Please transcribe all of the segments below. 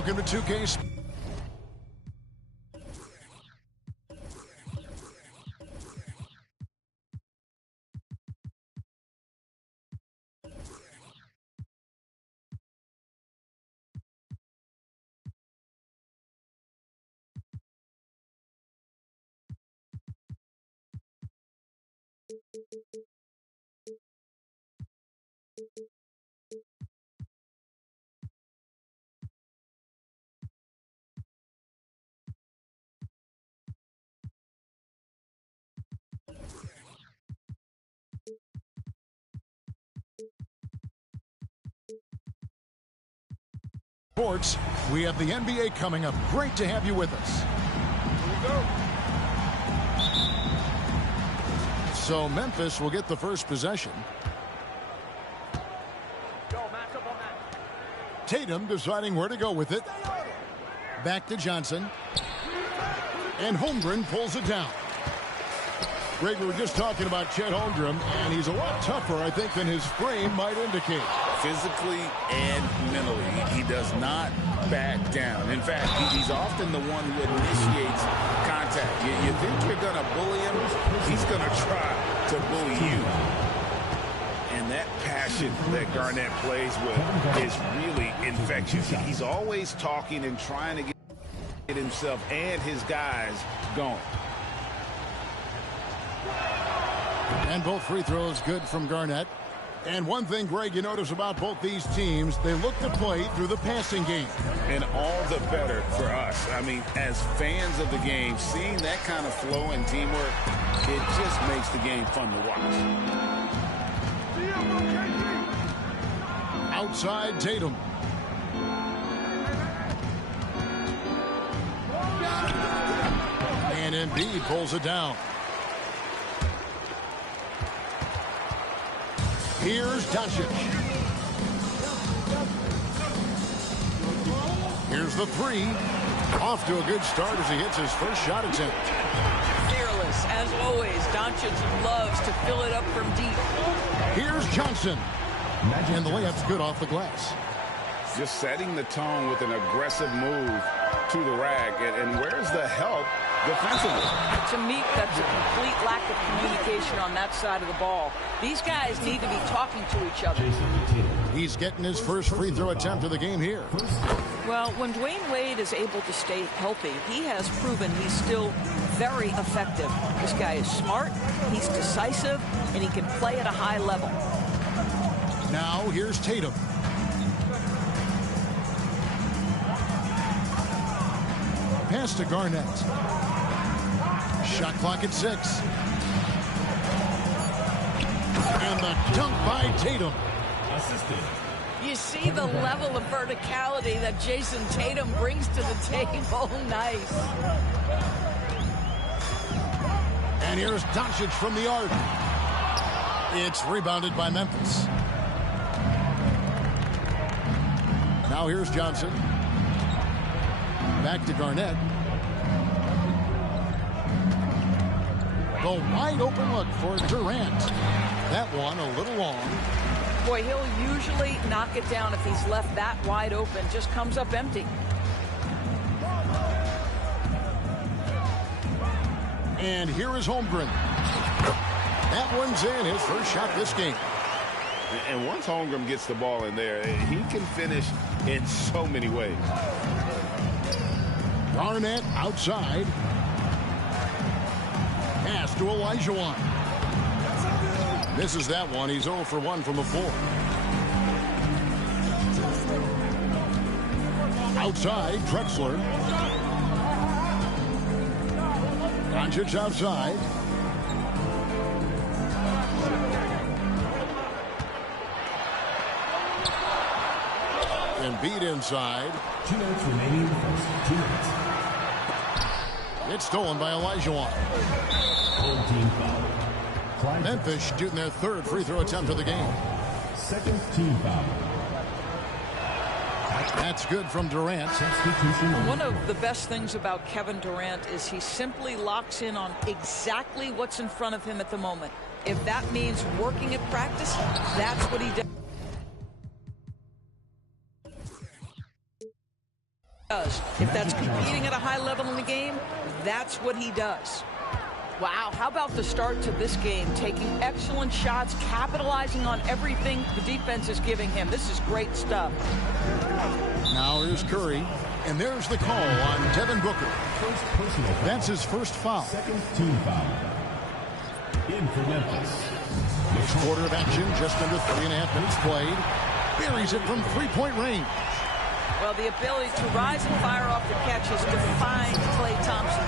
Welcome to 2K. Sports, we have the NBA coming up. Great to have you with us. So Memphis will get the first possession. Tatum deciding where to go with it. Back to Johnson. And Holmgren pulls it down. Greg, we were just talking about Chet Holmgren, and he's a lot tougher, I think, than his frame might indicate. Physically and mentally, he does not back down. In fact, he's often the one who initiates contact. You think you're going to bully him, he's going to try to bully you. And that passion that Garnett plays with is really infectious. He's always talking and trying to get himself and his guys going. And both free throws good from Garnett. And one thing, Greg, you notice about both these teams, they look to play through the passing game. And all the better for us. I mean, as fans of the game, seeing that kind of flow and teamwork, it just makes the game fun to watch. Outside Tatum. And Embiid pulls it down. Here's Doncic. Here's the three. Off to a good start as he hits his first shot attempt. Fearless, as always. Doncic loves to fill it up from deep. Here's Johnson. And the layup's good off the glass. Just setting the tone with an aggressive move to the rack. And where's the help defensively? To me, that's a complete lack of communication on that side of the ball. These guys need to be talking to each other. He's getting his first free throw attempt of the game here. Well, when Dwayne Wade is able to stay healthy, he has proven he's still very effective. This guy is smart, he's decisive, and he can play at a high level. Now, here's Tatum. Pass to Garnett. Shot clock at 6. And the dunk by Tatum. Assisted. You see the level of verticality that Jason Tatum brings to the table. Nice. And here's Doncic from the arc. It's rebounded by Memphis. Now here's Johnson. Back to Garnett. The wide open look for Durant. That one a little long. Boy, he'll usually knock it down if he's left that wide open. Just comes up empty. And here is Holmgren. That one's in, his first shot this game. And once Holmgren gets the ball in there, he can finish in so many ways. Garnett outside. Pass to Olajuwon. Misses that one. He's 0 for 1 from the floor. Outside, Drexler. Doncic outside. Embiid inside. 2 minutes remaining in the first. 2 minutes. It's stolen by Olajuwon. Home team foul. Memphis shooting their third free throw attempt of the game. Second team foul. That's good from Durant. Substitution. One of the best things about Kevin Durant is he simply locks in on exactly what's in front of him at the moment. If that means working at practice, that's what he does. If that's competing at a high level in the game, that's what he does. Wow, how about the start to this game? Taking excellent shots, capitalizing on everything the defense is giving him. This is great stuff. Now here's Curry, and there's the call on Devin Booker. First personal foul. That's his first foul. Second team foul. In for Memphis. First quarter of action, just under 3.5 minutes played. Buries it from three-point range. Well, the ability to rise and fire off the catch has defined Klay Thompson.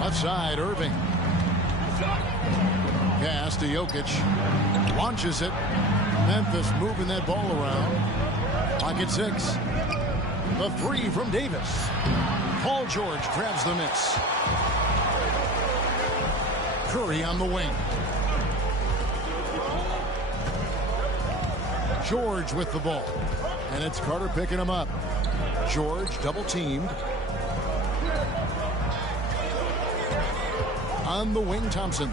Left side, Irving. Pass to Jokic. Launches it. Memphis moving that ball around. Pocket 6. The 3 from Davis. Paul George grabs the miss. Curry on the wing. George with the ball. And it's Carter picking him up. George double teamed. On the wing, Thompson.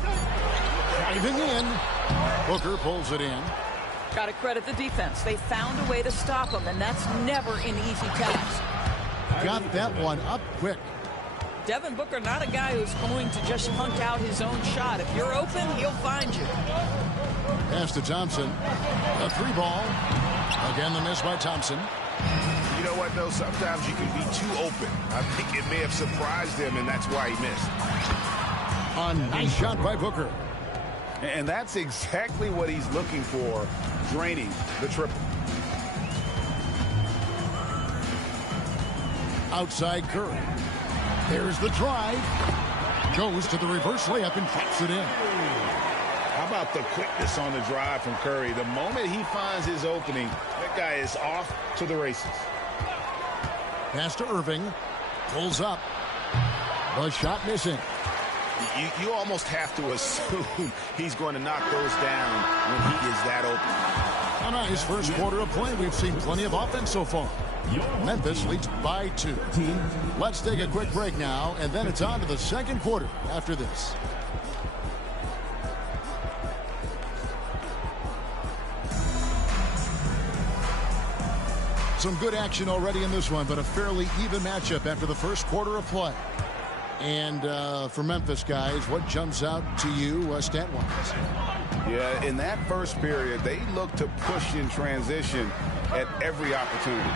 Driving in. Booker pulls it in. Got to credit the defense. They found a way to stop him, and that's never an easy task. Got that one up quick. Devin Booker, not a guy who's going to just punt out his own shot. If you're open, he'll find you. Pass to Thompson. A 3 ball. Again, the miss by Thompson. You know what, though? Sometimes you can be too open. I think it may have surprised him, and that's why he missed. A nice shot by Booker. And that's exactly what he's looking for, draining the triple. Outside Curry. There's the drive. Goes to the reverse layup and drops it in. How about the quickness on the drive from Curry? The moment he finds his opening, that guy is off to the races. Pass to Irving. Pulls up. The shot missing. You almost have to assume he's going to knock those down when he is that open. On his first quarter of play, we've seen plenty of offense so far. Memphis leads by 2. Let's take a quick break now, and then it's on to the second quarter after this. Some good action already in this one, but a fairly even matchup after the first quarter of play. And for Memphis, guys, what jumps out to you stat-wise? Yeah, in that first period, they looked to push in transition at every opportunity.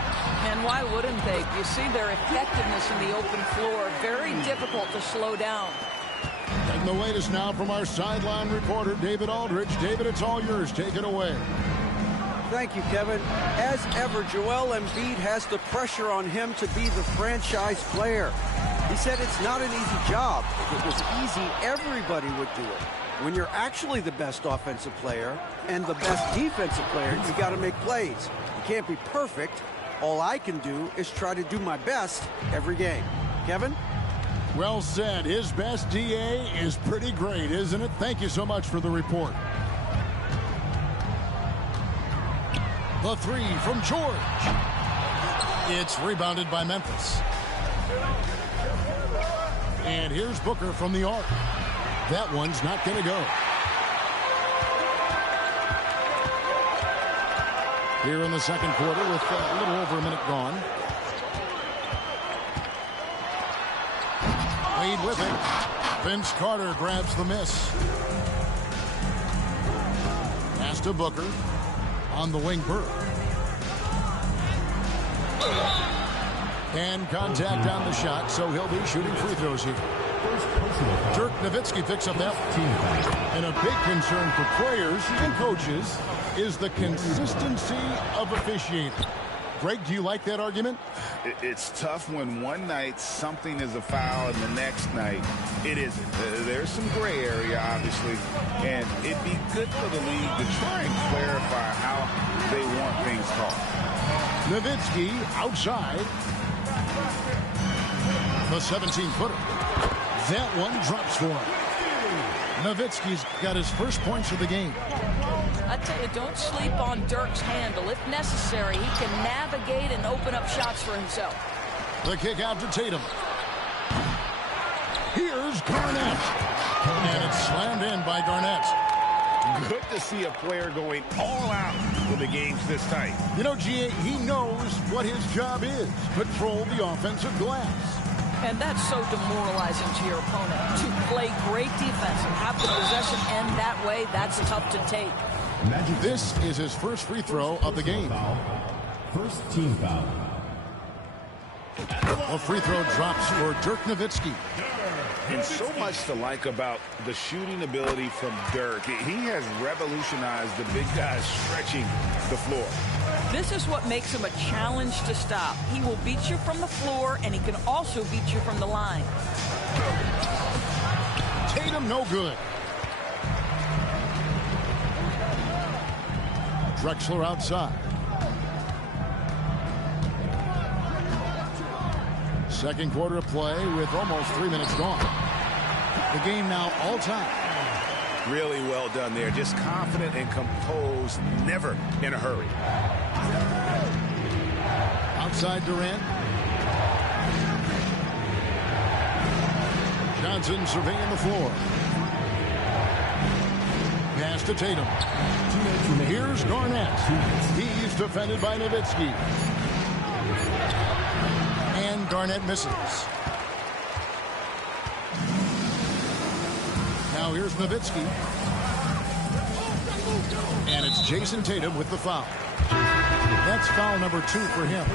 And why wouldn't they? You see their effectiveness in the open floor. Very difficult to slow down. And the latest now from our sideline reporter, David Aldridge. David, it's all yours. Take it away. Thank you, Kevin. As ever, Joel Embiid has the pressure on him to be the franchise player. He said it's not an easy job. If it was easy, everybody would do it. When you're actually the best offensive player and the best defensive player, you got to make plays. You can't be perfect. All I can do is try to do my best every game. Kevin? Well said. His best DA is pretty great, isn't it? Thank you so much for the report. The 3 from George. It's rebounded by Memphis. And here's Booker from the arc. That one's not going to go. Here in the second quarter with a little over a minute gone. Wade with it. Vince Carter grabs the miss. Pass to Booker. On the wing, Burke. And contact on the shot, so he'll be shooting free throws here. Dirk Nowitzki picks up that one. And a big concern for players and coaches is the consistency of officiating. Greg, do you like that argument? It's tough when one night something is a foul and the next night it isn't. There's some gray area, obviously, and it'd be good for the league to try and clarify how they want things called. Nowitzki outside. The 17-footer. That one drops for him. Nowitzki's got his first points of the game. I tell you, don't sleep on Dirk's handle. If necessary, he can navigate and open up shots for himself. The kick out to Tatum. Here's Garnett. And it's slammed in by Garnett. Good to see a player going all out when the game's this tight. You know, G.A., he knows what his job is. Control the offensive glass. And that's so demoralizing to your opponent. To play great defense and have the possession end that way, that's tough to take. This is his first free throw of the game. First team foul. A free throw drops for Dirk Nowitzki. And so much to like about the shooting ability from Dirk. He has revolutionized the big guys stretching the floor. This is what makes him a challenge to stop. He will beat you from the floor, and he can also beat you from the line. Tatum, no good. Drexler outside. Second quarter of play with almost 3 minutes gone. The game now all time. Really well done there. Just confident and composed, never in a hurry. Outside Durant. Johnson surveying the floor. Pass to Tatum. Here's Garnett. He's defended by Nowitzki. And Garnett misses. Now here's Nowitzki. And it's Jason Tatum with the foul. That's foul number 2 for him.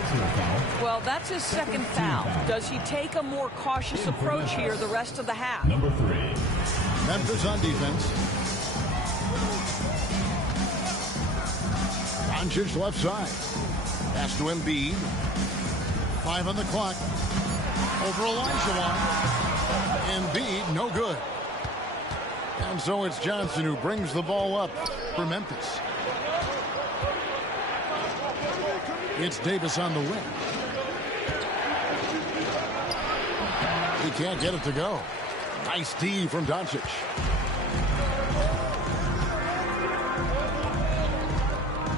Well, that's his second foul. Does he take a more cautious approach here the rest of the half? Number 3. Memphis on defense. Doncic left side. Pass to Embiid. 5 on the clock. Over Olajuwon. Embiid, no good. And so it's Johnson who brings the ball up for Memphis. It's Davis on the wing. He can't get it to go. Nice D from Doncic.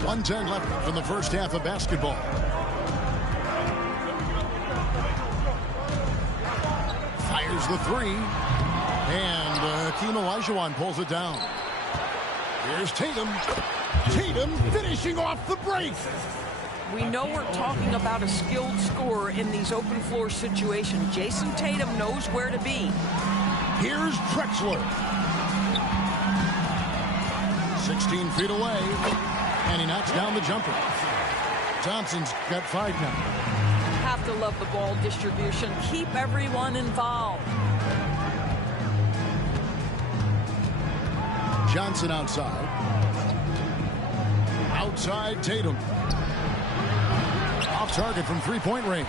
.110 left from the first half of basketball. Fires the three. And Hakeem Olajuwon pulls it down. Here's Tatum. Tatum finishing off the break. We know we're talking about a skilled scorer in these open floor situations. Jason Tatum knows where to be. Here's Drexler. 16 feet away. And he knocks down the jumper. Johnson's got 5 now. Have to love the ball distribution. Keep everyone involved. Johnson outside. Outside Tatum. Off target from 3-point range.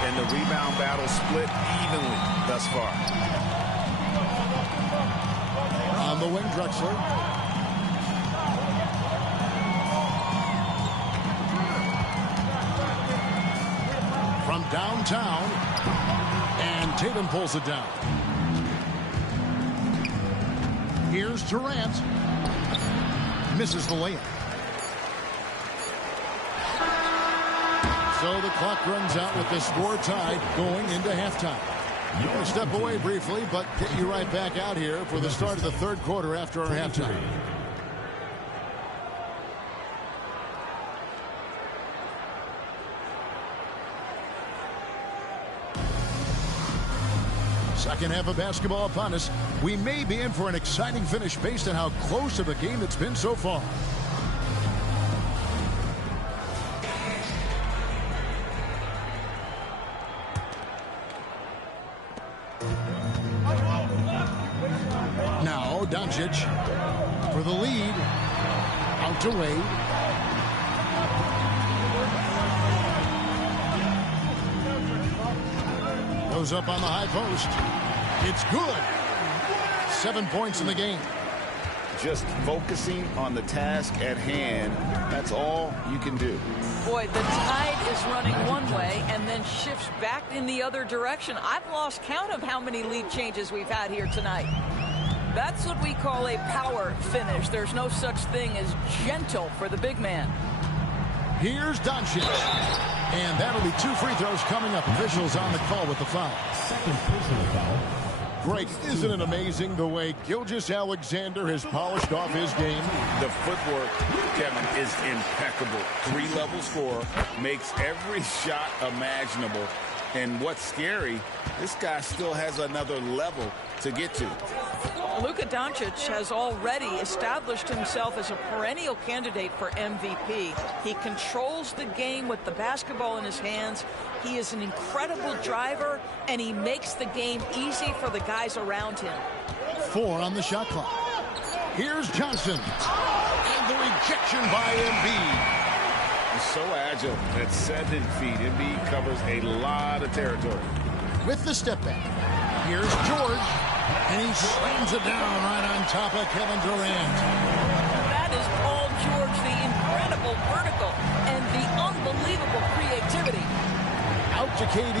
And the rebound battle split evenly thus far. On the wing, Drexler. From downtown. And Tatum pulls it down. Here's Durant. Misses the layup. So the clock runs out with the score tied going into halftime. I'm going to step away briefly, but get you right back out here for the start of the third quarter after our halftime. Second half of basketball upon us. We may be in for an exciting finish based on how close to the game it's been so far. Now Doncic for the lead. Out to Wade. Goes up on the high post. It's good. 7 points in the game. Just focusing on the task at hand. That's all you can do. Boy, the tide is running one way and then shifts back in the other direction. I've lost count of how many lead changes we've had here tonight. That's what we call a power finish. There's no such thing as gentle for the big man. Here's Doncic. And that'll be 2 free throws coming up. Officials on the call with the foul. Second personal foul. Greg, isn't it amazing the way Gilgeous-Alexander has polished off his game? The footwork, Kevin, is impeccable. 3-level scorer, makes every shot imaginable. And what's scary, this guy still has another level to get to. Luka Doncic has already established himself as a perennial candidate for MVP. He controls the game with the basketball in his hands. He is an incredible driver, and he makes the game easy for the guys around him. 4 on the shot clock. Here's Johnson. And the rejection by Embiid. He's so agile at 7 feet. Embiid covers a lot of territory. With the step back. Here's George. And he slams it down right on top of Kevin Durant. That is Paul George, the incredible vertical and the unbelievable creativity. Out to KD.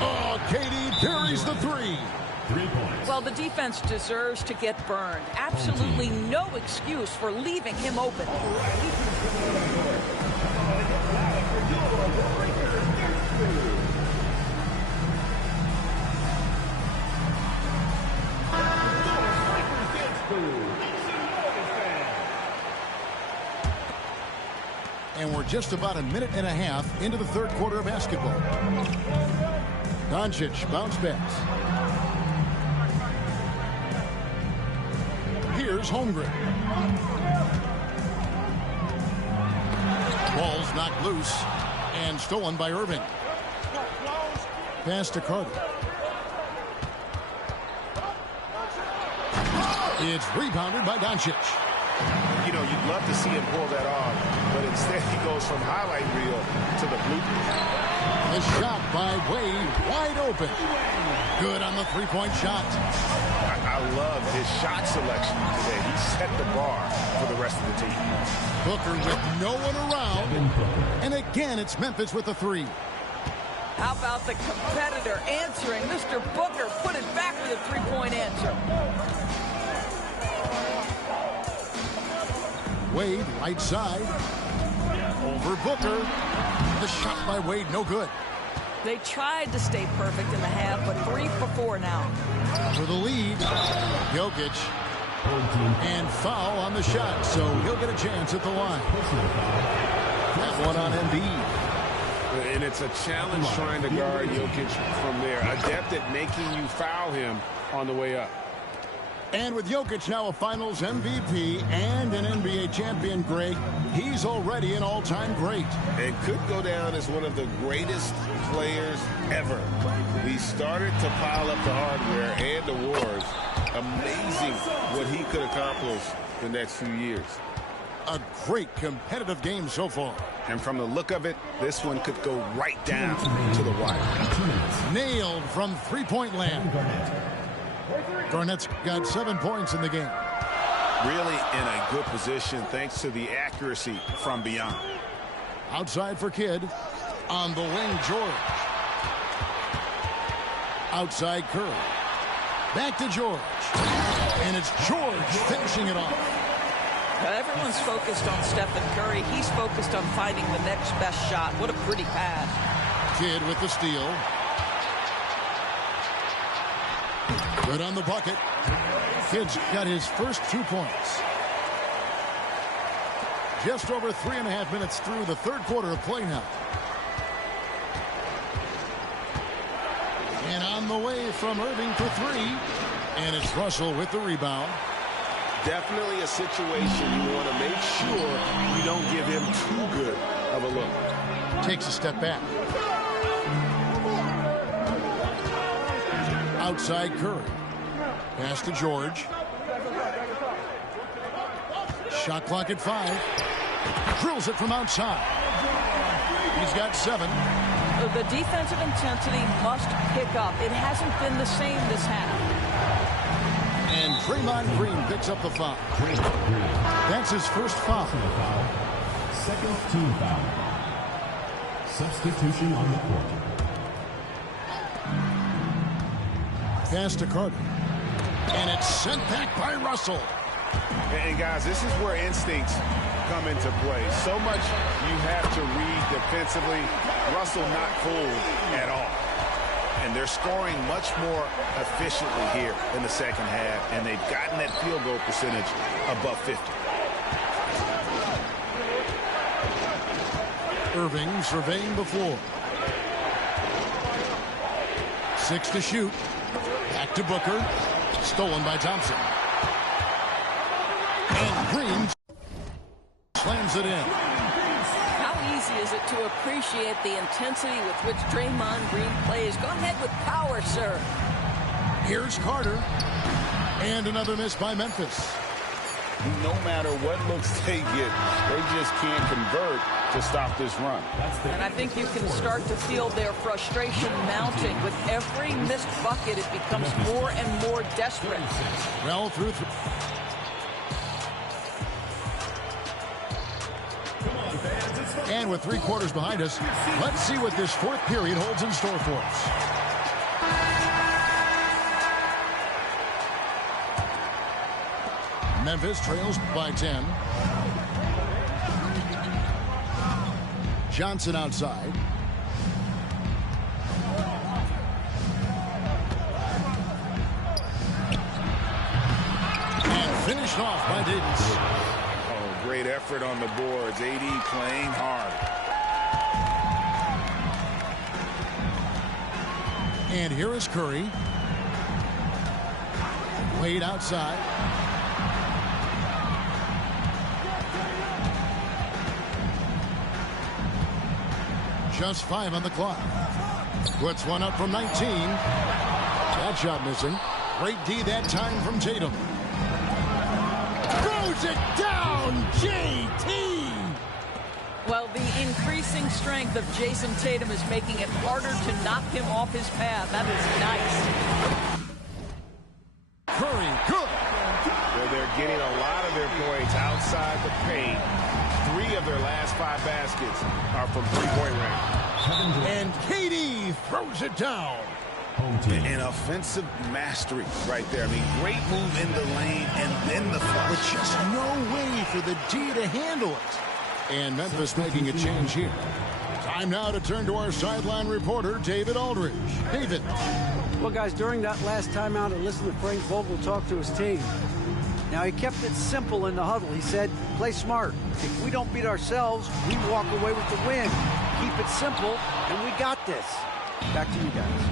Oh, KD buries the 3. 3 points. Well, the defense deserves to get burned. Absolutely no excuse for leaving him open. And we're just about a minute and a half into the third quarter of basketball. Doncic bounce backs. Here's Holmgren. Ball's knocked loose and stolen by Irving. Pass to Carter. It's rebounded by Doncic. You know, you'd love to see him pull that off, but instead he goes from highlight reel to the bloopers. The shot by Wade, wide open. Good on the three-point shot. I love his shot selection today. He set the bar for the rest of the team. Booker with no one around. And again, it's Memphis with the 3. How about the competitor answering? Mr. Booker put it back with a three-point answer. Wade, right side. Over Booker. The shot by Wade, no good. They tried to stay perfect in the half, but 3 for 4 now. For the lead, Jokic. And foul on the shot, so he'll get a chance at the line. That one on Embiid. And it's a challenge trying to guard Jokic from there. Adept at making you foul him on the way up. And with Jokic now a Finals MVP and an NBA champion, Greg, he's already an all-time great. And could go down as one of the greatest players ever. He started to pile up the hardware and the awards. Amazing what he could accomplish the next few years. A great competitive game so far. And from the look of it, this one could go right down to the wire. Nailed from three-point land. Garnett's got 7 points in the game. Really in a good position thanks to the accuracy from beyond. Outside for Kidd. On the wing, George. Outside Curry. Back to George. And it's George finishing it off. Everyone's focused on Stephen Curry. He's focused on finding the next best shot. What a pretty pass. Kidd with the steal. Good on the bucket. Kidd's got his first 2 points. Just over 3.5 minutes through the third quarter of play now. And on the way from Irving for 3. And it's Russell with the rebound. Definitely a situation you want to make sure you don't give him too good of a look. Takes a step back. Outside Curry. Pass to George. Shot clock at 5. Drills it from outside. He's got 7. The defensive intensity must pick up. It hasn't been the same this half. And Draymond Green picks up the foul. That's his first foul. Second team foul. Substitution on the court. Pass to Carter. And it's sent back by Russell. And guys, this is where instincts come into play. So much you have to read defensively. Russell not fooled at all. And they're scoring much more efficiently here in the second half, and they've gotten that field goal percentage above 50. Irving surveying the floor. 6 to shoot. Back to Booker. Stolen by Thompson. And Green slams it in. How easy is it to appreciate the intensity with which Draymond Green plays? Go ahead with power, sir. Here's Carter. And another miss by Memphis. No matter what looks they get, they just can't convert to stop this run. And I think you can start to feel their frustration mounting. With every missed bucket, it becomes more and more desperate. Well, through. And with 3 quarters behind us, let's see what this fourth period holds in store for us. Memphis trails by 10. Johnson outside. And finished off by Davis. Oh, great effort on the boards. AD playing hard. And here is Curry. Wade outside. Just 5 on the clock. Puts one up from 19. That shot missing. Great D that time from Tatum. Throws it down, JT! Well, the increasing strength of Jason Tatum is making it harder to knock him off his path. That is nice. Curry, good. Well, they're getting a lot of their points outside the paint. 3 of their last 5 baskets are from three-point range. And KD throws it down. An offensive mastery right there. I mean, great move in the lane and then the flush. But just no way for the D to handle it. And Memphis making a change here. Time now to turn to our sideline reporter, David Aldridge. David. Well, guys, during that last timeout, I listened to Frank Vogel talk to his team. Now, he kept it simple in the huddle. He said, play smart. If we don't beat ourselves, we walk away with the win. Keep it simple, and we got this. Back to you guys.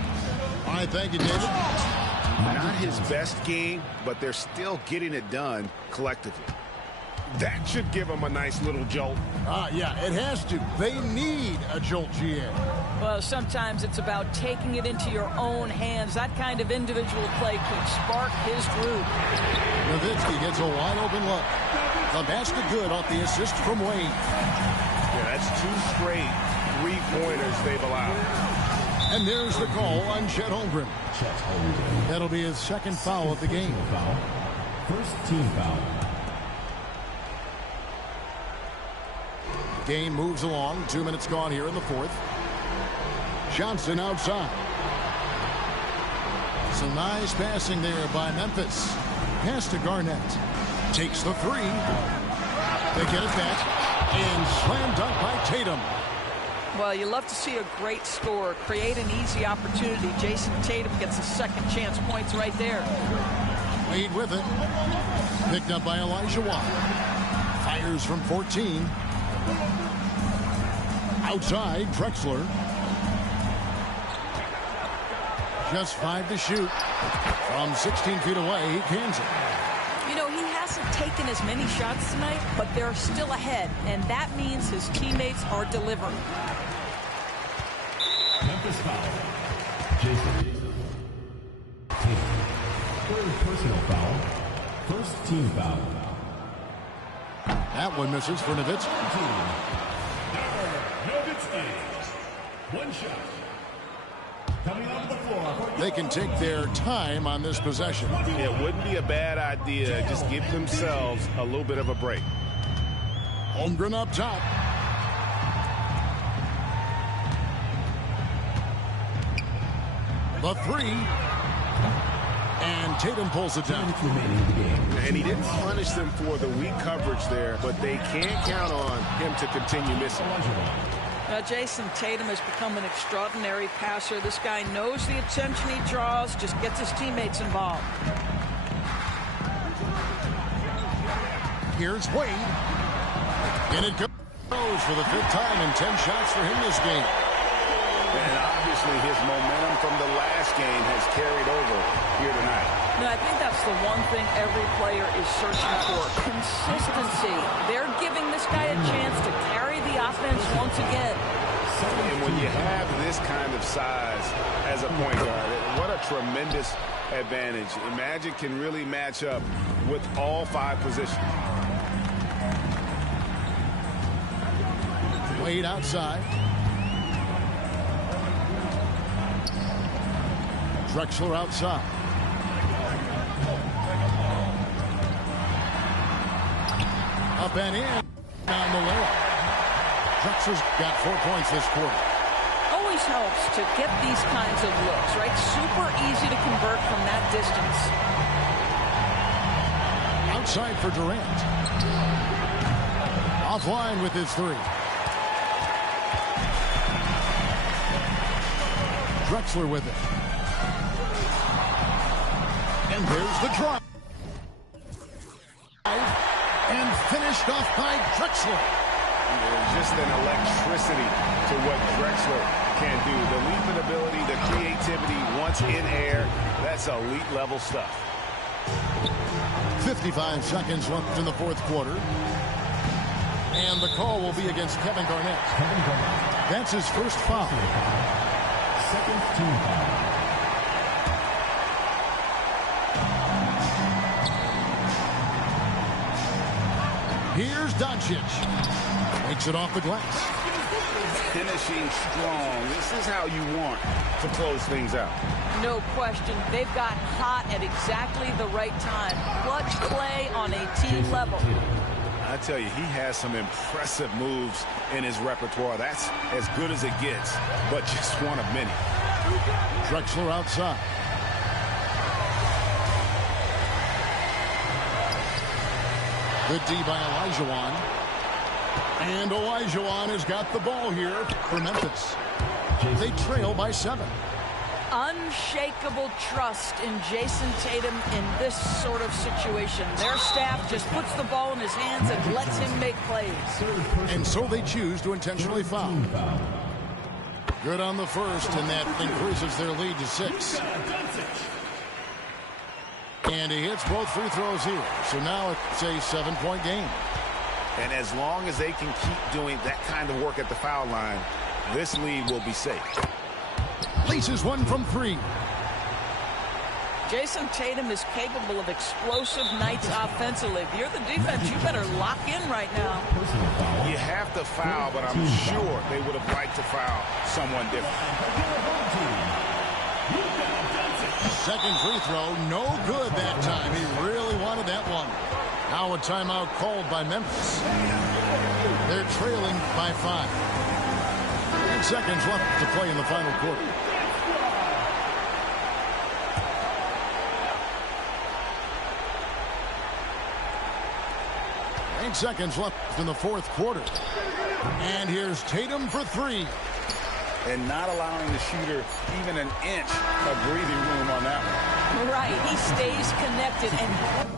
All right, thank you, David. Not his best game, but they're still getting it done collectively. That should give them a nice little jolt. Yeah, it has to. They need a jolt, GA. Well, sometimes it's about taking it into your own hands. That kind of individual play could spark his groove. Nowitzki gets a wide-open look. The basket good off the assist from Wade. Yeah, that's 2 straight three-pointers they've allowed. And there's the call on Chet Holmgren. That'll be his second foul of the game. First team foul. Game moves along. 2 minutes gone here in the fourth. Johnson outside. Some nice passing there by Memphis. Pass to Garnett. Takes the 3. They get it back. And slam dunk by Tatum. Well, you love to see a great score create an easy opportunity. Jason Tatum gets a second chance points right there. Wade with it. Picked up by Elijah Watt. Fires from 14. Outside, Drexler. Just 5 to shoot. From 16 feet away, he cans it. You know, he hasn't taken as many shots tonight, but they're still ahead, and that means his teammates are delivering. Memphis foul. Jason Tatum. Third personal foul. First team foul. That one misses for Nowitzki. Nowitzki. One shot. Coming onto the floor. They can take their time on this possession. It wouldn't be a bad idea. Just give themselves a little bit of a break. Holmgren up top. The 3. And Tatum pulls it down. And he didn't punish them for the weak coverage there, but they can't count on him to continue missing. Now, Jason Tatum has become an extraordinary passer. This guy knows the attention he draws, just gets his teammates involved. Here's Wade. And it goes for the 5th time and 10 shots for him this game. And obviously his momentum from the last game has carried over here tonight. No, I think that's the one thing every player is searching for. Consistency. They're giving this guy a chance to carry the offense once again. And when you have this kind of size as a point guard, what a tremendous advantage. And Magic can really match up with all 5 positions. Wade outside. Drexler outside. Up and in on the layup. Drexler's got 4 points this quarter. Always helps to get these kinds of looks, right? Super easy to convert from that distance. Outside for Durant. Offline with his 3. Drexler with it. And there's the drive. And finished off by Drexler. There's just an electricity to what Drexler can do. The leaping ability, the creativity once in air, that's elite level stuff. 55 seconds left in the 4th quarter. And the call will be against Kevin Garnett. That's his first foul. Second team foul. Here's Doncic. Makes it off the glass. Finishing strong. This is how you want to close things out. No question. They've got hot at exactly the right time. Clutch play on a team level. I tell you, he has some impressive moves in his repertoire. That's as good as it gets, but just one of many. Drexler outside. Good D by Olajuwon. And Olajuwon has got the ball here for Memphis. They trail by 7. Unshakable trust in Jason Tatum in this sort of situation. Their staff just puts the ball in his hands and lets him make plays. And so they choose to intentionally foul. Good on the first, and that increases their lead to 6. And he hits both free throws here. So now it's a 7-point game. And as long as they can keep doing that kind of work at the foul line, this lead will be safe. Laces one from 3. Jason Tatum is capable of explosive nights offensively. If you're the defense, you better lock in right now. You have to foul, but I'm sure they would have liked to foul someone different. Second free throw, no good that time. He really wanted that one. Now a timeout called by Memphis. They're trailing by 5. 8 seconds left to play in the final quarter. Seconds left in the 4th quarter. And here's Tatum for 3. And not allowing the shooter even an inch of breathing room on that one. Right. He stays connected and...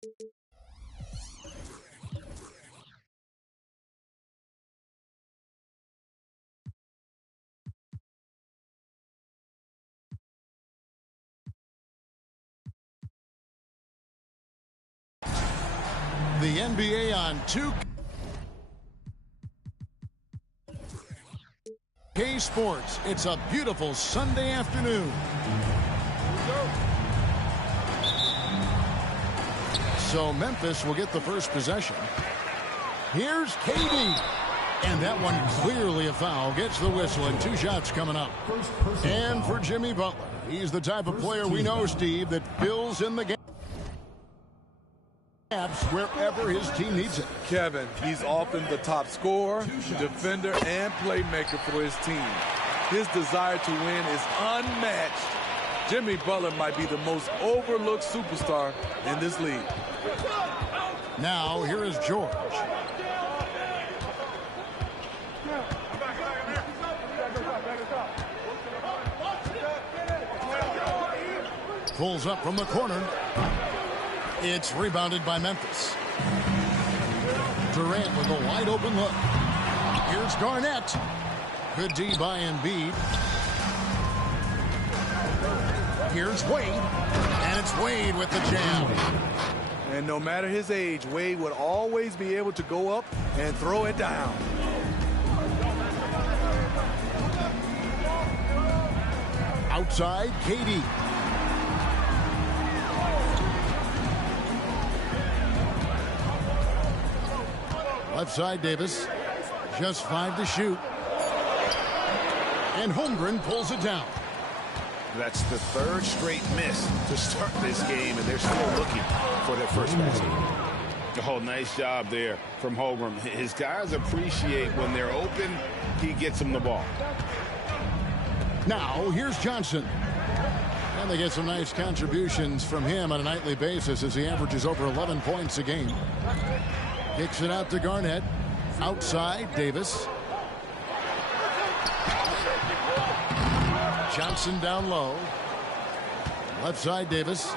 The NBA on 2K Sports. It's a beautiful Sunday afternoon. So Memphis will get the first possession. Here's KD. And that one clearly a foul. Gets the whistle and 2 shots coming up. And for Jimmy Butler, he's the type of player we know, Steve, that fills in the gaps wherever his team needs it. Kevin, he's often the top scorer, defender, and playmaker for his team. His desire to win is unmatched. Jimmy Butler might be the most overlooked superstar in this league. Now, here is George. Pulls up from the corner. It's rebounded by Memphis. Durant with a wide open look. Here's Garnett. Good D by Embiid. Here's Wade. And it's Wade with the jam. And no matter his age, Wade would always be able to go up and throw it down. Outside, KD. Left side, Davis. Just 5 to shoot. And Holmgren pulls it down. That's the 3rd straight miss to start this game, and they're still looking for their first basket. Oh, nice job there from Holmgren. His guys appreciate when they're open, he gets them the ball. Now, here's Johnson. And they get some nice contributions from him on a nightly basis as he averages over 11 points a game. Kicks it out to Garnett. Outside, Davis. Johnson down low. Left side, Davis.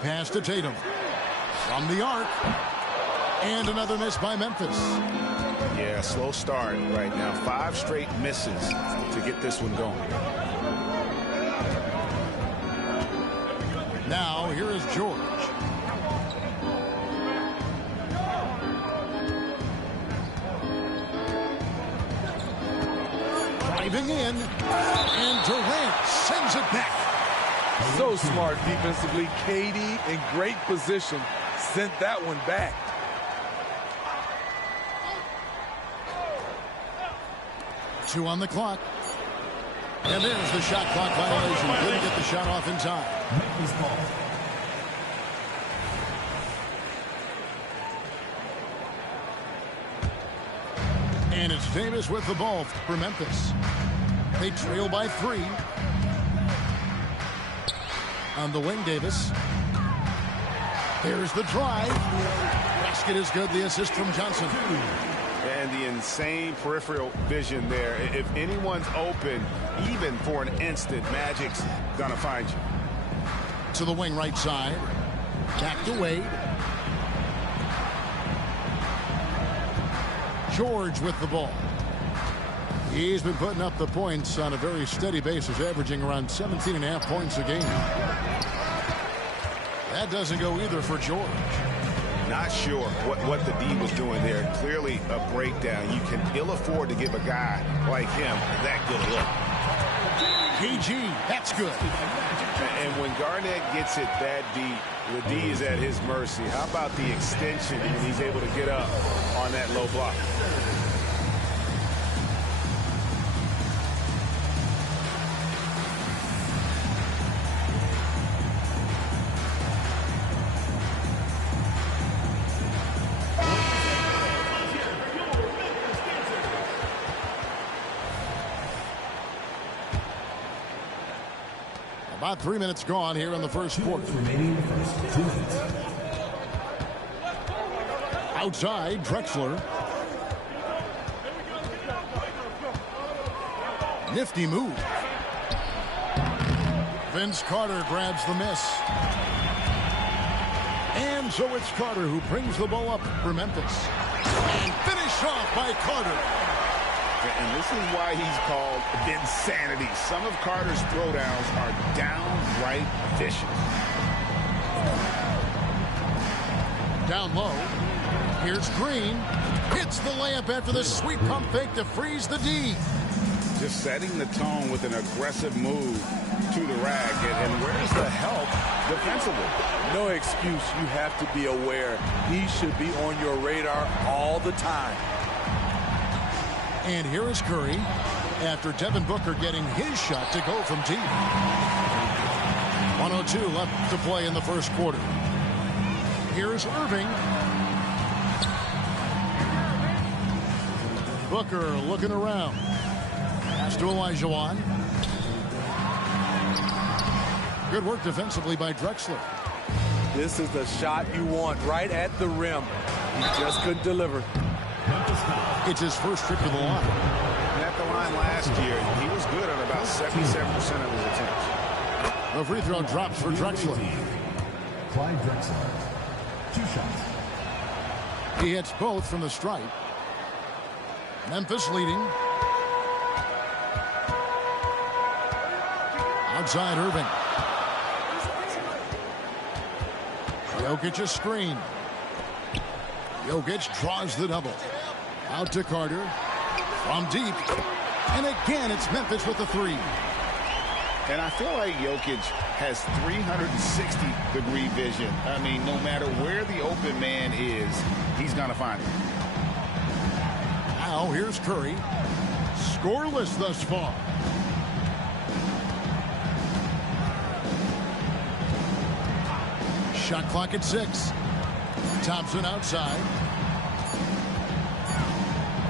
Pass to Tatum. From the arc. And another miss by Memphis. Yeah, slow start right now. 5 straight misses to get this one going. Now, here is George. Driving in, and Durant sends it back. So smart defensively. KD in great position. Sent that one back. Two on the clock. And there's the shot clock violation. Couldn't get the shot off in time. And it's Davis with the ball for Memphis. They trail by 3. On the wing, Davis. There's the drive. Basket is good. The assist from Johnson. And the insane peripheral vision there. If anyone's open, even for an instant, Magic's gonna find you. To the wing right side. Back to Wade. George with the ball. He's been putting up the points on a very steady basis, averaging around 17.5 points a game. That doesn't go either for George. Not sure what the D was doing there. Clearly a breakdown. You can ill afford to give a guy like him that good a look. KG, that's good. And when Garnett gets it that deep, the D is at his mercy. How about the extension when he's able to get up on that low block? About 3 minutes gone here in the first quarter. Remaining in the first 2 minutes. Outside, Drexler. Nifty move. Vince Carter grabs the miss. And so it's Carter who brings the ball up for Memphis. And finished off by Carter. And this is why he's called Vinsanity. Some of Carter's throwdowns are downright vicious. Down low. Here's Green. Hits the layup after the sweet pump fake to freeze the D. Just setting the tone with an aggressive move to the rack. And where's the help defensively? No excuse. You have to be aware. He should be on your radar all the time. And here is Curry after Devin Booker getting his shot to go from deep. 1:02 left to play in the first quarter. Here's Irving. Booker looking around. Pass to Olajuwon. Good work defensively by Drexler. This is the shot you want right at the rim. He just couldn't deliver. It's his first trip to the line. At the line last year, he was good on about 77% of his attempts. The free throw drops for Drexler. Clyde Drexler. 2 shots. He hits both from the stripe. Memphis leading. Outside Irving. Jokic's screen. Jokic draws the double. Out to Carter. From deep. And again, it's Memphis with the three. And I feel like Jokic has 360-degree vision. I mean, no matter where the open man is, he's going to find it. Now here's Curry. Scoreless thus far. Shot clock at 6. Thompson outside.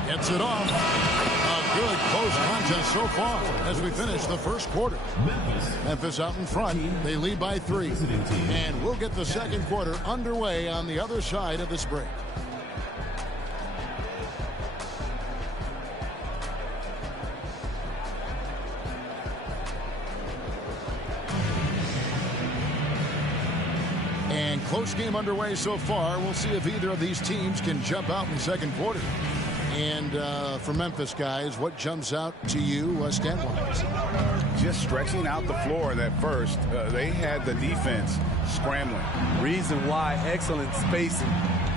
Gets it off. A good close contest so far as we finish the first quarter. Memphis out in front. They lead by 3. And we'll get the second quarter underway on the other side of this break. And close game underway so far. We'll see if either of these teams can jump out in the second quarter. And for Memphis, guys, what jumps out to you stat-wise? Just stretching out the floor that first. They had the defense scrambling. Reason why, excellent spacing.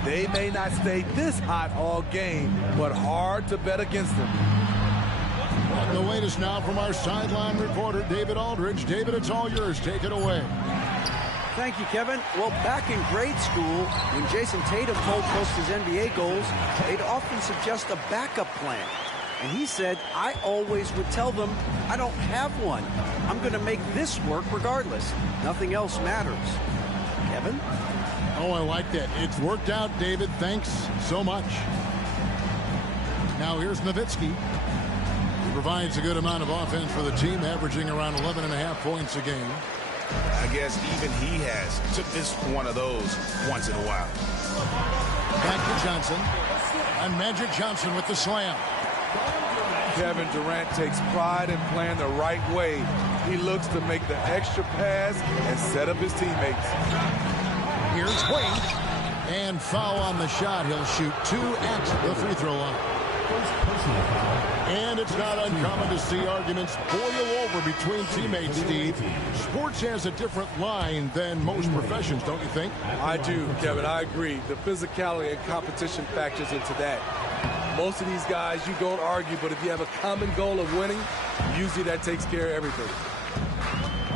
They may not stay this hot all game, but hard to bet against them. And the latest now from our sideline reporter, David Aldridge. David, it's all yours. Take it away. Thank you, Kevin. Well, back in grade school, when Jason Tatum told Coach his NBA goals, they'd often suggest a backup plan. And he said, I always would tell them, I don't have one. I'm going to make this work regardless. Nothing else matters. Kevin? Oh, I like that. It's worked out, David. Thanks so much. Now here's Nowitzki. He provides a good amount of offense for the team, averaging around 11.5 points a game. I guess even he has took this one of those once in a while. Back to Johnson. And Magic Johnson with the slam. Kevin Durant takes pride in playing the right way. He looks to make the extra pass and set up his teammates. Here's Wade. And foul on the shot. He'll shoot 2 at the free throw line. And it's not uncommon to see arguments boil over between teammates, Steve. Sports has a different line than most professions, don't you think? I do, Kevin. I agree. The physicality and competition factors into that. Most of these guys, you don't argue, but if you have a common goal of winning, usually that takes care of everything.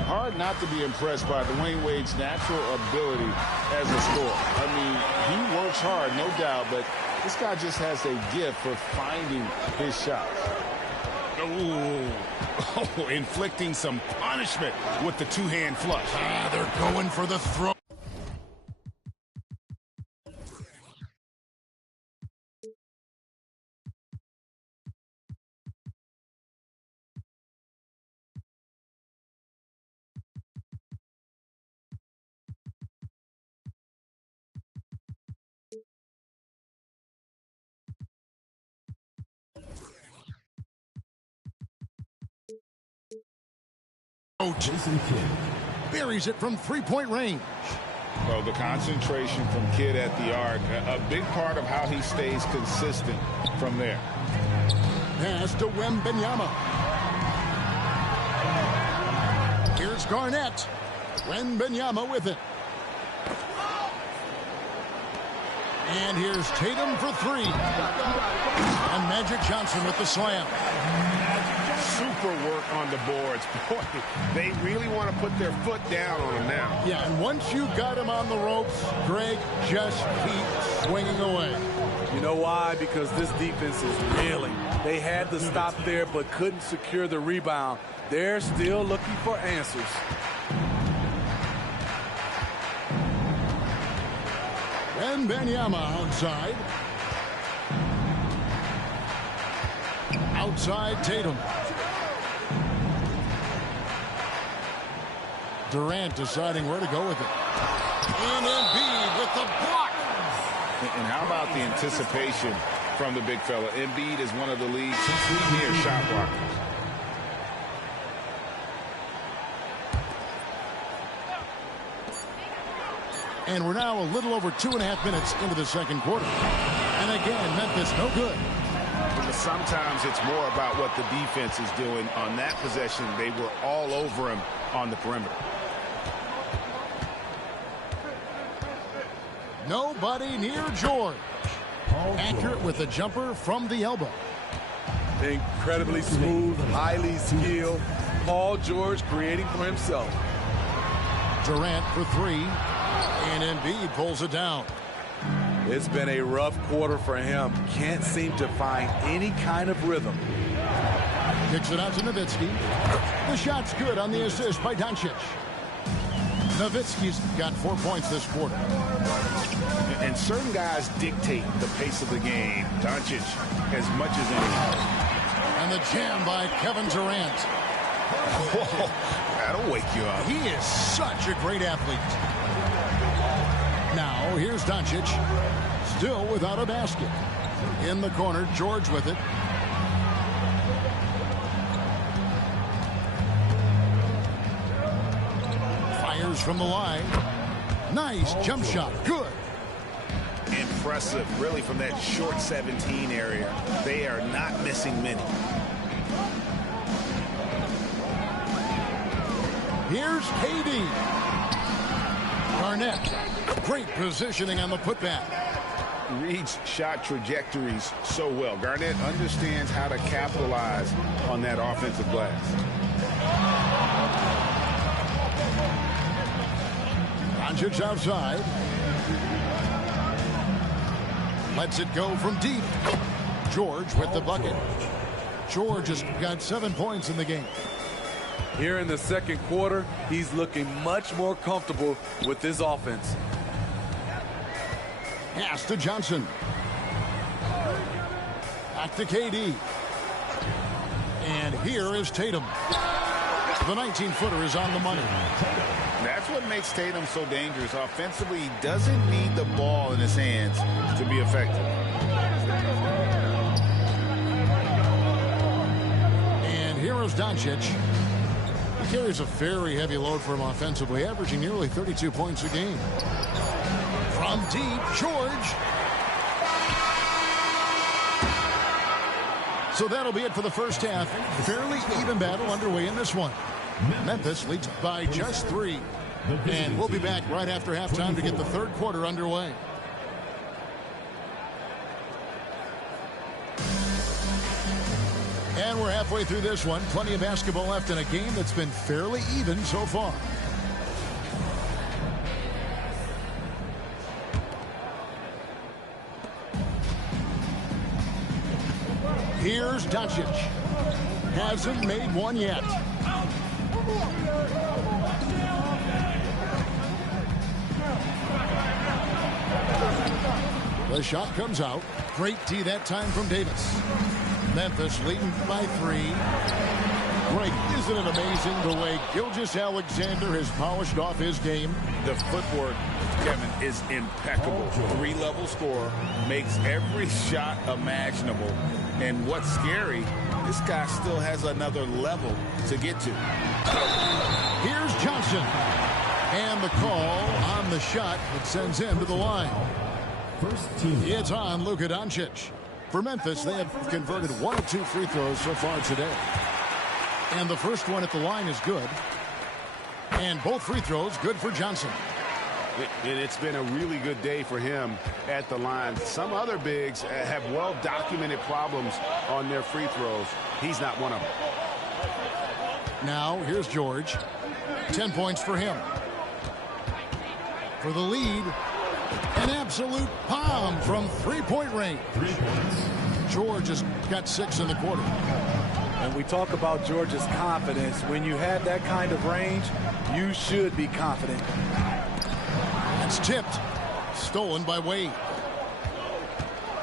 Hard not to be impressed by Dwayne Wade's natural ability as a scorer. I mean, he works hard, no doubt, but this guy just has a gift for finding his shots. Ooh. Inflicting some punishment with the two-hand flush. They're going for the throw. Jason Kidd. Buries it from three-point range. Well, the concentration from Kidd at the arc, a big part of how he stays consistent from there. Pass to Wembanyama. Here's Garnett. Wembanyama with it. And here's Tatum for three. And Magic Johnson with the slam. Super work on the boards. Boy, they really want to put their foot down on him now. Yeah, and once you got him on the ropes, Greg, just keep swinging away. You know why? Because this defense is reeling. They had to stop there but couldn't secure the rebound. They're still looking for answers. Wembanyama outside. Outside Tatum. Durant deciding where to go with it. And Embiid with the block. And how about the anticipation from the big fella? Embiid is one of the league's premier shot blockers. And we're now a little over 2.5 minutes into the second quarter. And again, Memphis no good. But sometimes it's more about what the defense is doing. On that possession, they were all over him on the perimeter. Nobody near George. Accurate with the jumper from the elbow. Incredibly smooth, highly skilled. Paul George creating for himself. Durant for three. And Embiid pulls it down. It's been a rough quarter for him. Can't seem to find any kind of rhythm. Kicks it out to Nowitzki. The shot's good on the assist by Doncic. Nowitzki's got 4 points this quarter. And certain guys dictate the pace of the game. Doncic as much as anyone. And the jam by Kevin Durant. Whoa, that'll wake you up. He is such a great athlete. Now, here's Doncic. Still without a basket. In the corner, George with it. Fires from the line. Nice jump shot. Good. Impressive, really, from that short 17 area. They are not missing many. Here's KD. Garnett. Great positioning on the putback. Reads shot trajectories so well. Garnett understands how to capitalize on that offensive glass. Doncic outside. Lets it go from deep. George with the bucket. George has got 7 points in the game. Here in the second quarter, he's looking much more comfortable with his offense. Pass to Johnson. Back to KD. And here is Tatum. The 19-footer is on the money. That's what makes Tatum so dangerous. Offensively, he doesn't need the ball in his hands to be effective. And here is Doncic. He carries a very heavy load for him offensively, averaging nearly 32 points a game. From deep, George. So that'll be it for the first half. Fairly even battle underway in this one. Memphis leads by just 3. And we'll be back right after halftime to get the third quarter underway. And we're halfway through this one. Plenty of basketball left in a game that's been fairly even so far. Here's Doncic. Hasn't made one yet. The shot comes out. Great D that time from Davis. Memphis leading by 3. Greg, isn't it amazing the way Gilgeous-Alexander has polished off his game? The footwork, Kevin, is impeccable. 3-level scorer, makes every shot imaginable. And what's scary, this guy still has another level to get to. Here's Johnson. And the call on the shot that sends him to the line. It's on Luka Doncic. For Memphis, they have converted 1 of 2 free throws so far today. And the first one at the line is good. And both free throws good for Johnson. And it's been a really good day for him at the line. Some other bigs have well-documented problems on their free throws. He's not one of them. Now, here's George. 10 points for him. For the lead, an absolute bomb from three-point range. George has got 6 in the quarter. And we talk about George's confidence. When you have that kind of range, you should be confident. It's tipped. Stolen by Wade.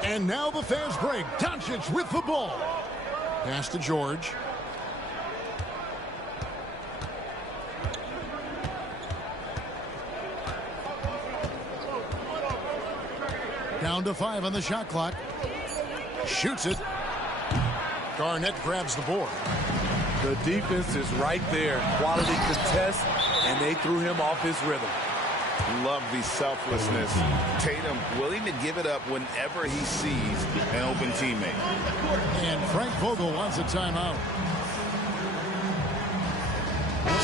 And now the fast break. Doncic with the ball. Pass to George. Down to 5 on the shot clock. Shoots it. Garnett grabs the board. The defense is right there. Quality contest, and they threw him off his rhythm. Love the selflessness. Tatum willing to give it up whenever he sees an open teammate. And Frank Vogel wants a timeout.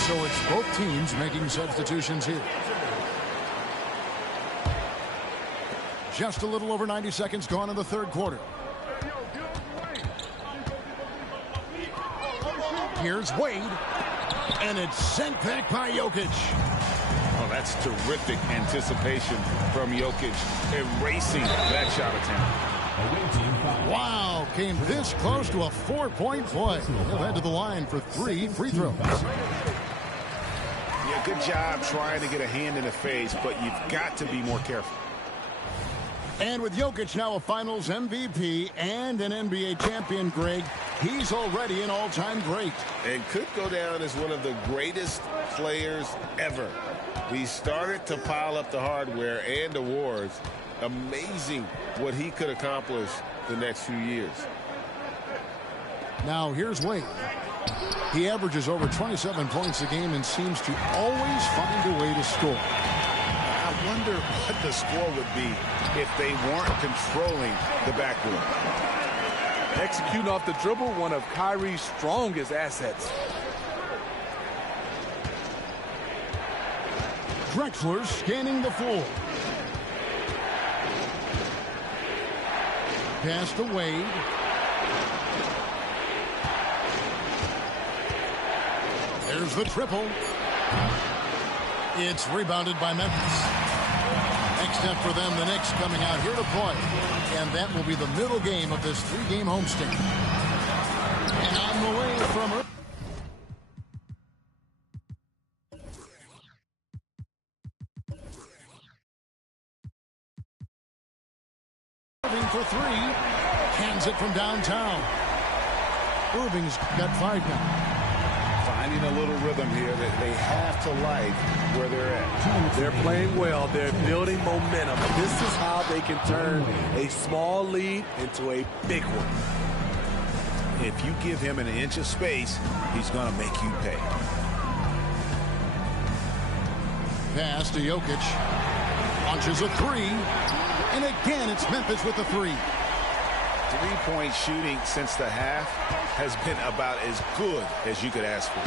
So it's both teams making substitutions here. Just a little over 90 seconds gone in the third quarter. Here's Wade. And it's sent back by Jokic. Oh, that's terrific anticipation from Jokic, erasing that shot attempt. Wow, came this close to a 4-point play. He'll head to the line for 3 free throws. Yeah, good job trying to get a hand in the face, but you've got to be more careful. And with Jokic now a Finals MVP and an NBA champion, Greg, he's already an all-time great. And could go down as one of the greatest players ever. He started to pile up the hardware and awards. Amazing what he could accomplish the next few years. Now here's Wade. He averages over 27 points a game and seems to always find a way to score. I wonder what the score would be if they weren't controlling the backboard. Executing off the dribble, one of Kyrie's strongest assets. Drexler scanning the floor. Pass to Wade. There's the triple. It's rebounded by Memphis. Next step for them, the Knicks coming out here to play. And that will be the middle game of this 3-game homestand. And on the way from Irving for 3. Hands it from downtown. Irving's got 5 now. Finding a little rhythm here that they have to like where they're at. They're playing well. They're building momentum. This is how they can turn a small lead into a big one. If you give him an inch of space, he's going to make you pay. Pass to Jokic. Launches a 3. And again, it's Memphis with the 3. Three-point shooting since the half has been about as good as you could ask for.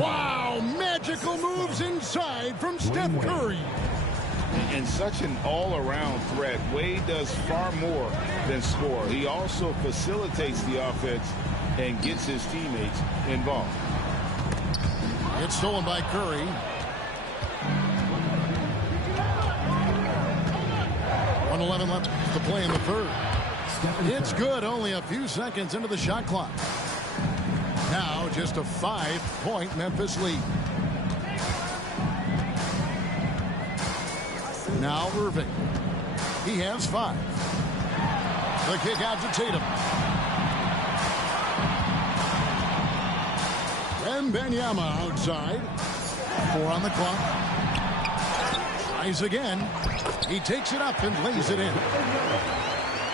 Wow, magical moves inside from Steph Curry. And such an all-around threat. Wade does far more than score. He also facilitates the offense and gets his teammates involved. It's stolen by Curry. .11 left to play in the third. It's good, only a few seconds into the shot clock. Now just a 5-point Memphis lead. Now Irving. He has 5. The kick out to Tatum. Wembanyama outside. 4 on the clock. Tries again. He takes it up and lays it in.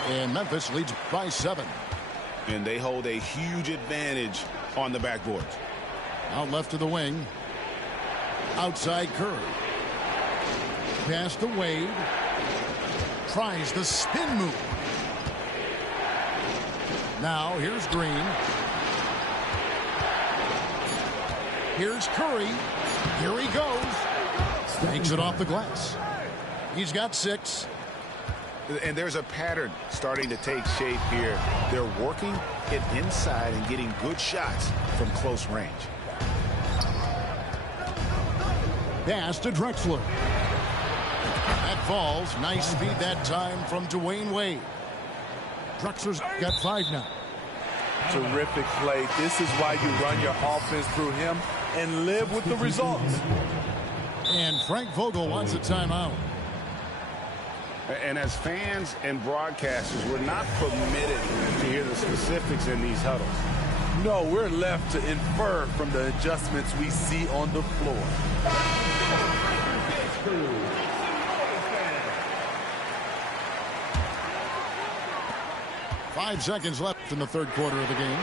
And Memphis leads by 7. And they hold a huge advantage on the backboard. Out left to the wing. Outside Curry. Pass to Wade. Tries the spin move. Now here's Green. Here's Curry. Here he goes. Takes it off the glass. He's got 6. And there's a pattern starting to take shape here. They're working it inside and getting good shots from close range. Pass to Drexler. That falls. Nice speed that time from Dwayne Wade. Drexler's got 5 now. Terrific play. This is why you run your offense through him and live with the results. And Frank Vogel wants a timeout. And as fans and broadcasters, we're not permitted to hear the specifics in these huddles. No, we're left to infer from the adjustments we see on the floor. 5 seconds left in the third quarter of the game.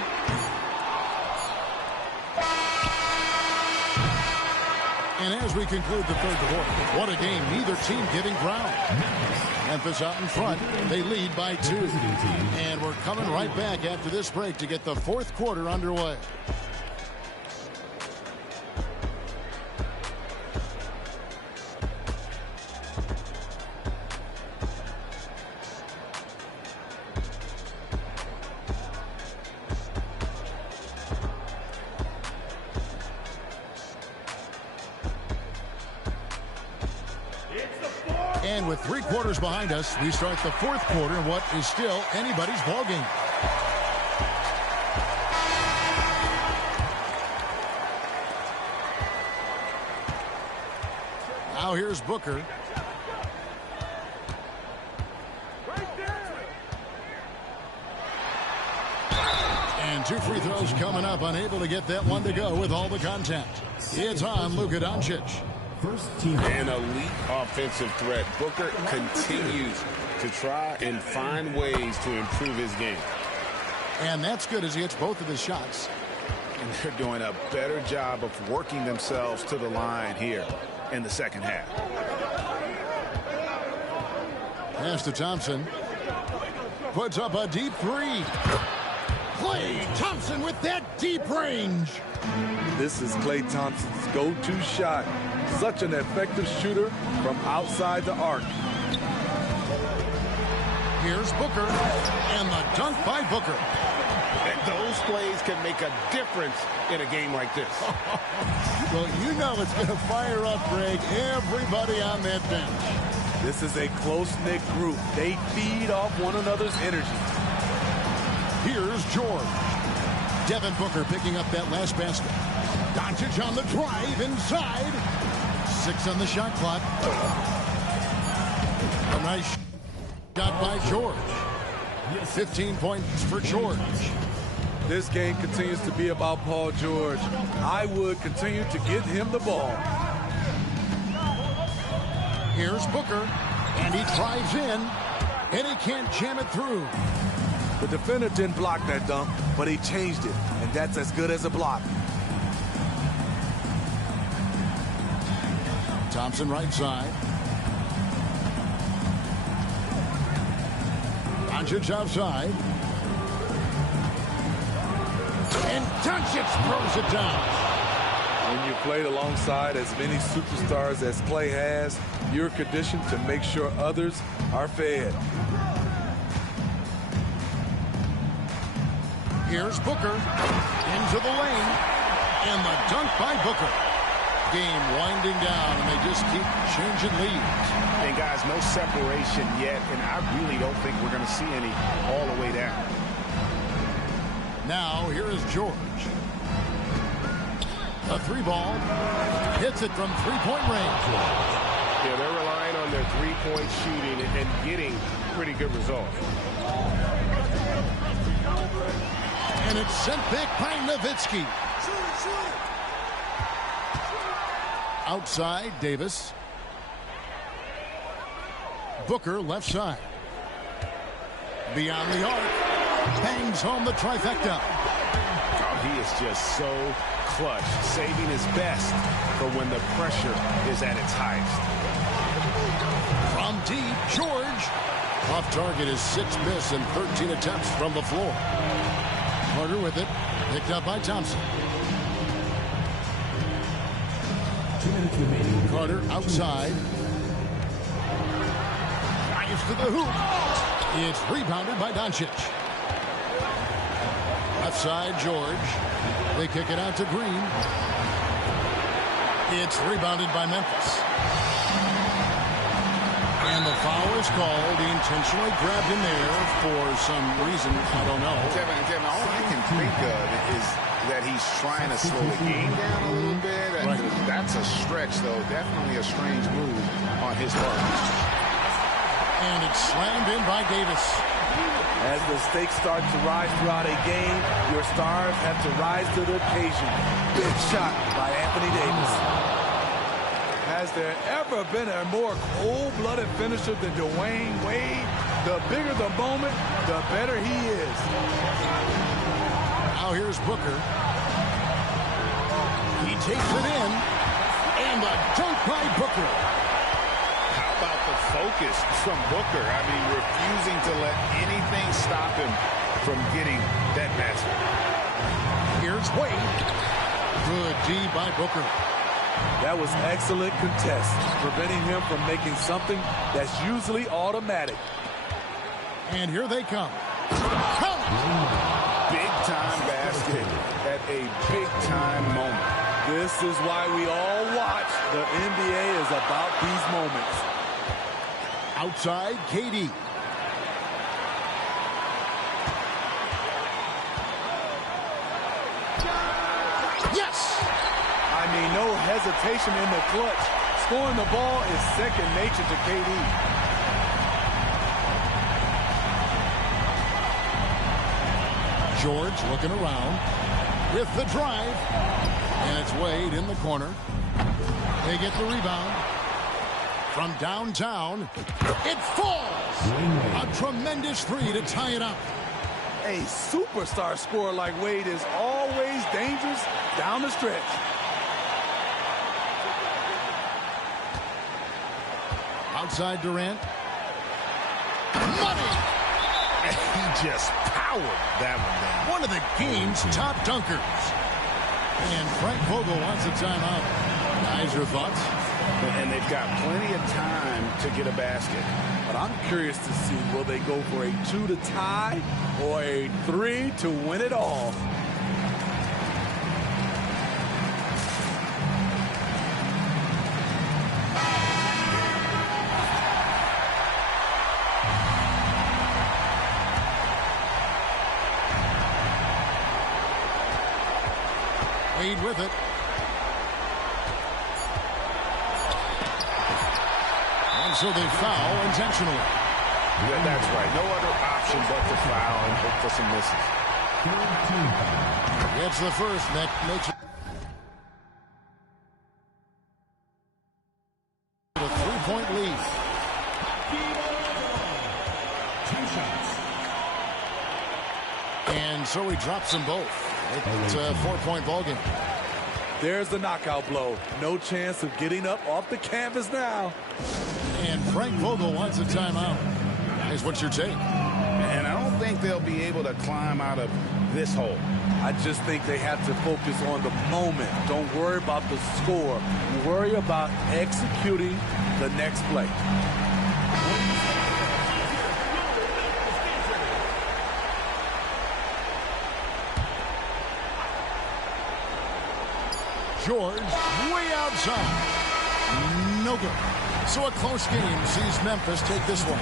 And as we conclude the third quarter, what a game. Neither team giving ground. Memphis out in front. They lead by 2. And we're coming right back after this break to get the fourth quarter underway. And with 3 quarters behind us, we start the fourth quarter in what is still anybody's ballgame. Now here's Booker. And 2 free throws coming up, unable to get that one to go with all the contact. It's on Luka Doncic. An elite offensive threat. Booker continues to try and find ways to improve his game. And that's good as he hits both of his shots. And they're doing a better job of working themselves to the line here in the second half. Pass to Thompson. Puts up a deep 3. Klay Thompson with that deep range. This is Klay Thompson's go-to shot. Such an effective shooter from outside the arc. Here's Booker, and the dunk by Booker. And those plays can make a difference in a game like this. Well, you know it's going to fire up, Greg, everybody on that bench. This is a close-knit group. They feed off one another's energy. Here's George. Devin Booker picking up that last basket. Doncic on the drive inside. 6 on the shot clock. A nice shot by George. 15 points for George. This game continues to be about Paul George. I would continue to get him the ball. Here's Booker, and he drives in, and he can't jam it through. The defender didn't block that dunk, but he changed it, and that's as good as a block. Thompson right side. Doncic outside. And Doncic throws it down. When you played alongside as many superstars as Klay has, you're conditioned to make sure others are fed. Here's Booker into the lane, and the dunk by Booker. Game winding down, and they just keep changing leads. And guys, no separation yet, and I really don't think we're going to see any all the way down. Now here is George. A 3-ball. Hits it from 3-point range. Yeah, they're relying on their 3-point shooting and getting pretty good results. And it's sent back by Nowitzki. Outside, Davis. Booker left side. Beyond the arc. Bangs home the trifecta. Oh, he is just so clutch, saving his best for when the pressure is at its highest. From deep, George. Off target is 6 miss and 13 attempts from the floor. Carter with it. Picked up by Thompson. 2 minutes remaining. Carter outside. Fires to the hoop. It's rebounded by Doncic. Left side, George. They kick it out to Green. It's rebounded by Memphis. And the foul is called. He intentionally grabbed him there for some reason. I don't know. Kevin, all I can think of is that he's trying to slow the game down a little bit. Right. That's a stretch, though. Definitely a strange move on his part. And it's slammed in by Davis. As the stakes start to rise throughout a game, your stars have to rise to the occasion. Big shot by Anthony Davis. Has there ever been a more cold-blooded finisher than Dwayne Wade? The bigger the moment, the better he is. Now here's Booker. He takes it in. And a dunk by Booker. How about the focus from Booker? I mean, refusing to let anything stop him from getting that basket. Here's Wade. Good D by Booker. That was excellent contest, preventing him from making something that's usually automatic. And here they come. Big-time basket at a big-time moment. This is why we all watch. The NBA is about these moments. Outside, KD. Yes! I mean, no hesitation in the clutch. Scoring the ball is second nature to KD. George looking around with the drive. And it's Wade in the corner. They get the rebound. From downtown, it falls! A tremendous three to tie it up. A superstar scorer like Wade is always dangerous down the stretch. Outside Durant. Money! And he just powered that one down. One of the game's top dunkers. And Frank Vogel wants a timeout. Guys, your thoughts? And they've got plenty of time to get a basket. But I'm curious to see, will they go for a 2 to tie or a 3 to win it all? Wade with it. And so they foul intentionally. Yeah, that's right. No other option but to foul and hope for some misses. Gets the first. That makes it a 3-point lead. 2 shots. And so he drops them both. It's a 4-point ball game. There's the knockout blow. No chance of getting up off the canvas now. And Frank Vogel wants a timeout. Guys, what's your take? And I don't think they'll be able to climb out of this hole. I just think they have to focus on the moment. Don't worry about the score. Worry about executing the next play. George way outside. No good. So a close game sees Memphis take this one.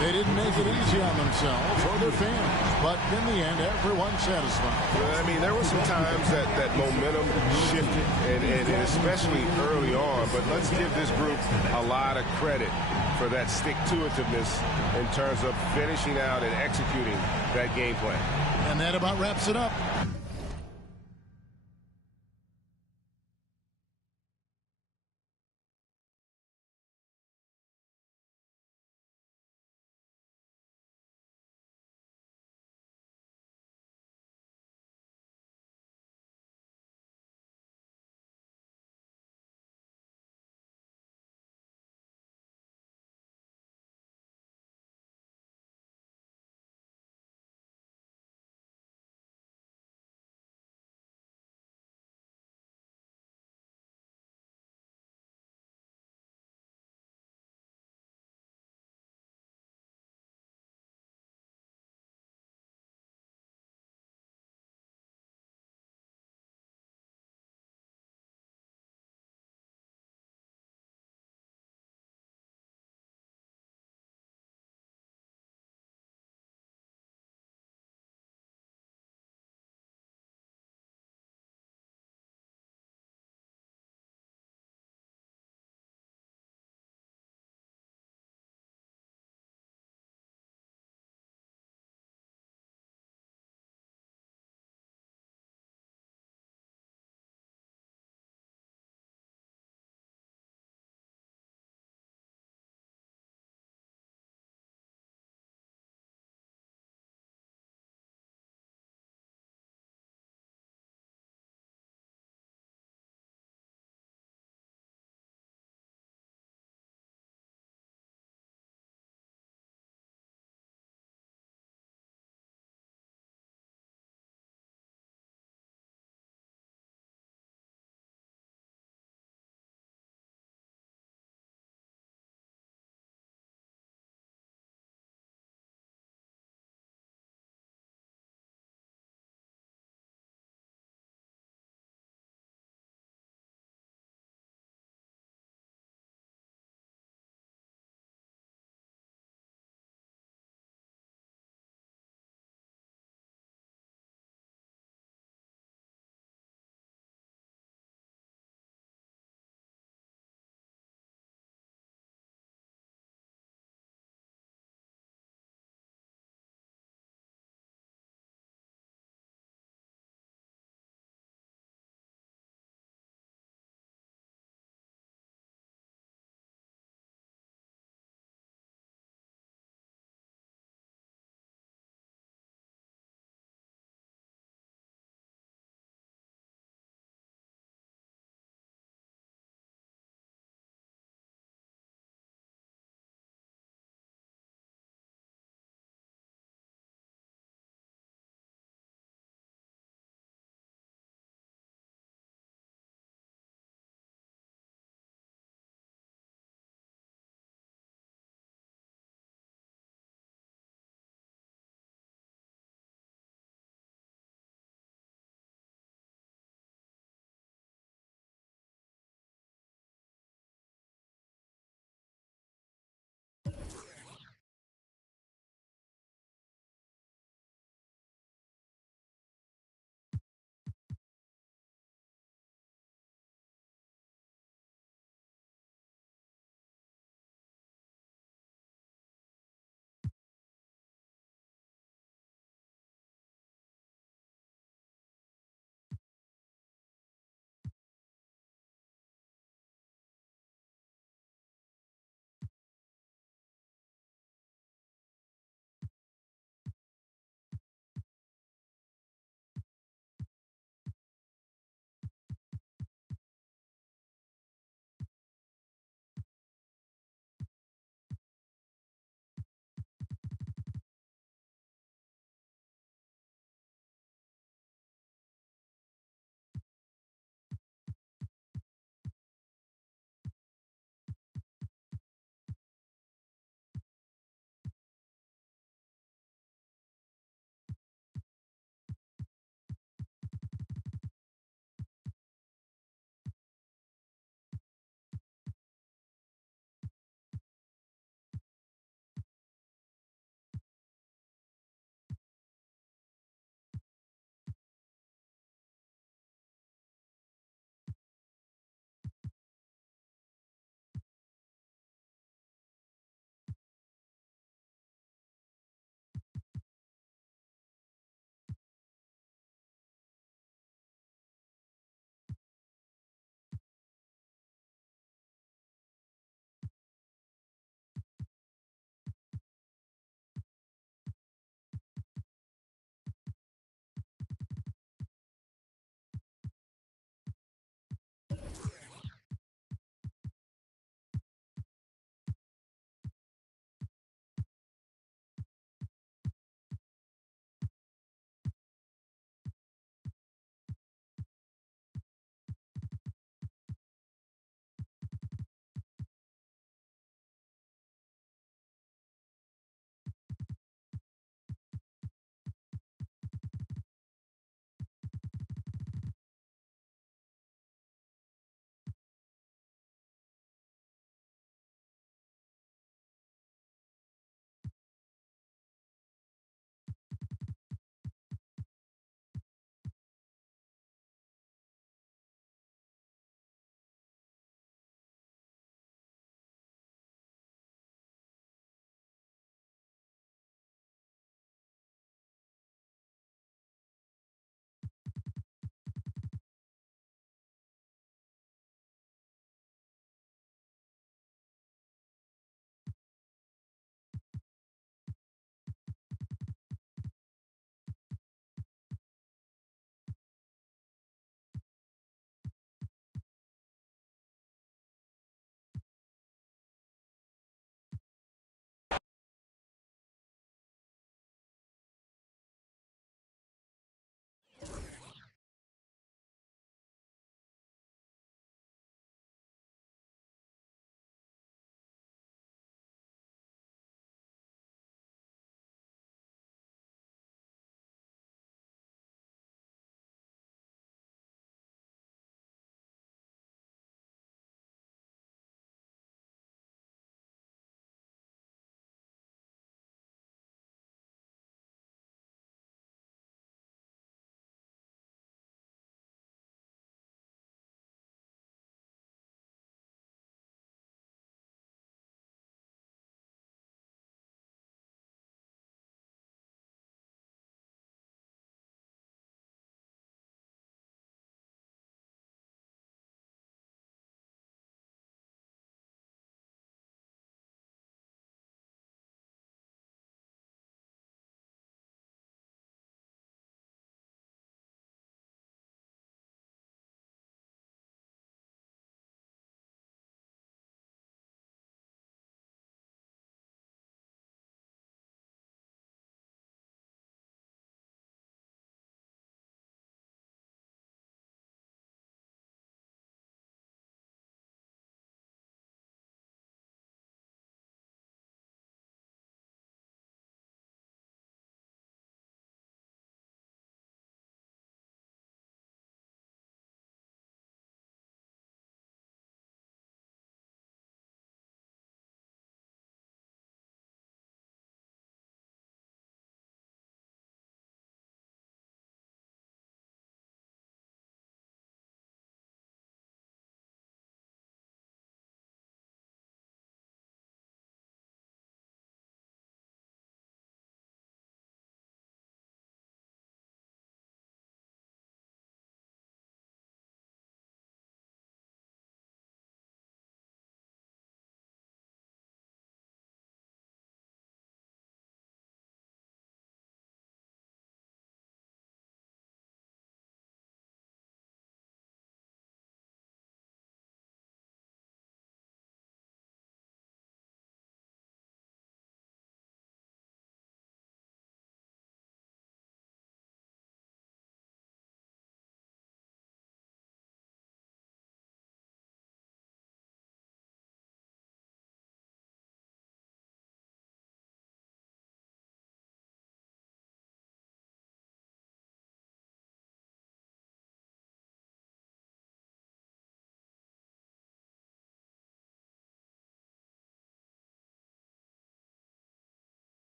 They didn't make it easy on themselves or their fans, but in the end, everyone's satisfied. Well, I mean, there were some times that momentum shifted, and especially early on, but let's give this group a lot of credit for that stick-to-itiveness in terms of finishing out and executing that game plan. And that about wraps it up.